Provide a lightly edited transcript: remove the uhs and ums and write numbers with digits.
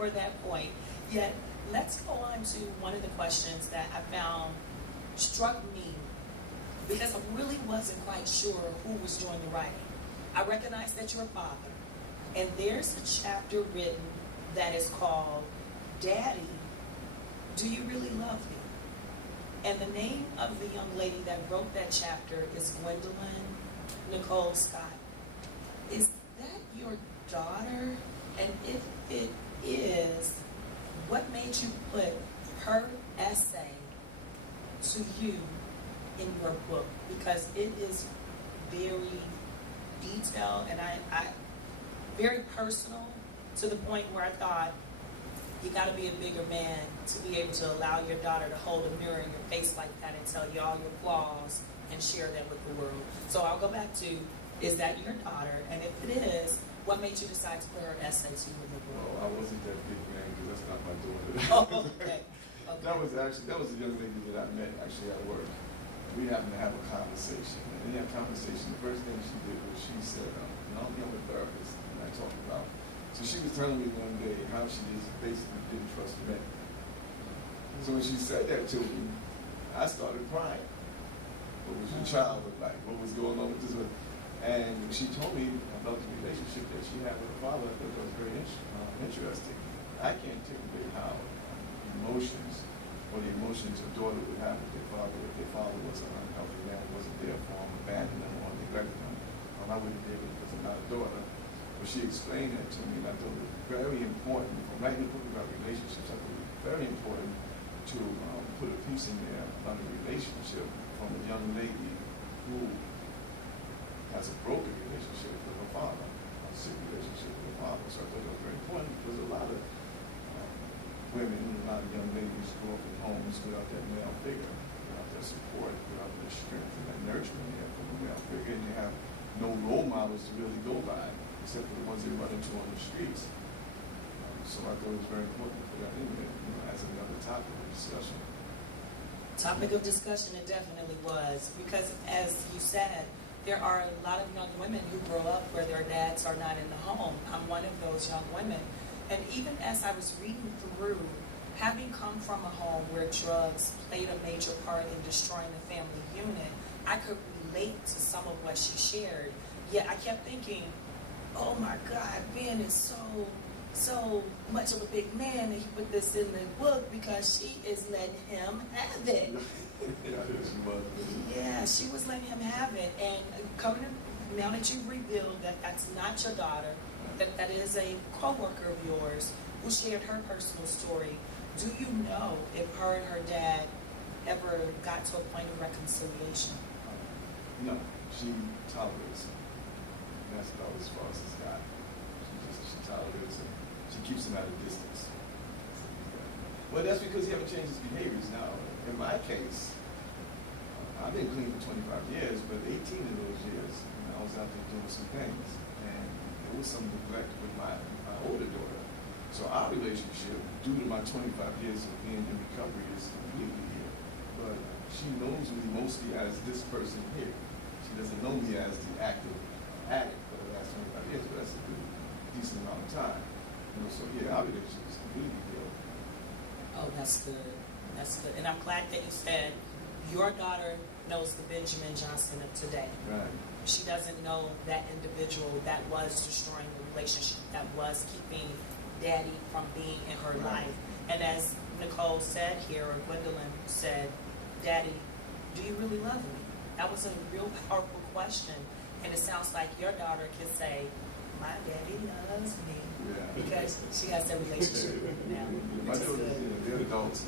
for that point. Yet, let's go on to one of the questions that I found struck me because I really wasn't quite sure who was doing the writing. I recognize that you're a father, and there's a chapter written that is called Daddy, Do You Really Love Me? And the name of the young lady that wrote that chapter is Gwendolyn Nicole Scott. Is that your daughter? And if it is, what made you put her essay to you in your book? Because it is very detailed and I very personal, to the point where I thought you got to be a bigger man to be able to allow your daughter to hold a mirror in your face like that and tell you all your flaws and share that with the world. So I'll go back to, is that your daughter? And if it is, what made you decide to put her essay to you in the book? Well, I wasn't that big man because that's not my daughter. Oh, okay. That was a young lady that I met actually at work. We happened to have a conversation. And in that conversation, the first thing she did was she said, I'm a therapist, and I talked about. So she was telling me one day how she just basically didn't trust men. So when she said that to me, I started crying. What was your childhood like? What was going on with this one? And she told me about the relationship that she had with her father. I thought that was very interesting. I can't articulate how emotions, or the emotions a daughter would have with their father, if their father was an unhealthy man, wasn't there for them, abandoned them, or neglected them. I wouldn't be able to because I'm not a daughter. But she explained that to me, and I thought it was very important, from writing a book about relationships, I thought it was very important to put a piece in there about a relationship from a young lady who has a broken relationship with her father, a sick relationship with her father. So I thought that was very important because a lot of women, a lot of young ladies grow up in homes without that male figure, without that support, without that strength and that nurturing there from a male figure, and they have no role models to really go by, except for the ones they run into on the streets. So I thought it was very important to put that in there, as another topic of discussion. Topic of discussion, it definitely was, because as you said, there are a lot of young women who grow up where their dads are not in the home. I'm one of those young women. And even as I was reading through, having come from a home where drugs played a major part in destroying the family unit, I could relate to some of what she shared. Yet I kept thinking, oh my God, Ben is so much of a big man, and he put this in the book because she is letting him have it. Yeah, she was. Yeah, she was letting him have it. And coming to, now that you've revealed that that's not your daughter, that is a co-worker of yours who shared her personal story, do you know if her and her dad ever got to a point of reconciliation? No, she tolerates him. That's about as far as it's got. She tolerates him. She keeps him at a distance. Well, that's because he haven't changed his behaviors now. In my case, I've been clean for 25 years, but 18 of those years, I was out there doing some things. And there was some neglect with my older daughter. So our relationship, due to my 25 years of being in recovery, is completely here. But she knows me mostly as this person here. She doesn't know me as the active addict for the last 25 years, but that's a good, decent amount of time. So yeah, our relationship is completely healed. Oh, that's good. That's good. And I'm glad that you said your daughter knows the Benjamin Johnson of today. Right. She doesn't know that individual that was destroying the relationship, that was keeping Daddy from being in her life. And as Nicole said here, or Gwendolyn said, Daddy, do you really love me? That was a real powerful question. And it sounds like your daughter can say, my daddy loves me, because she has that relationship with him now. My daughter's, they're adults.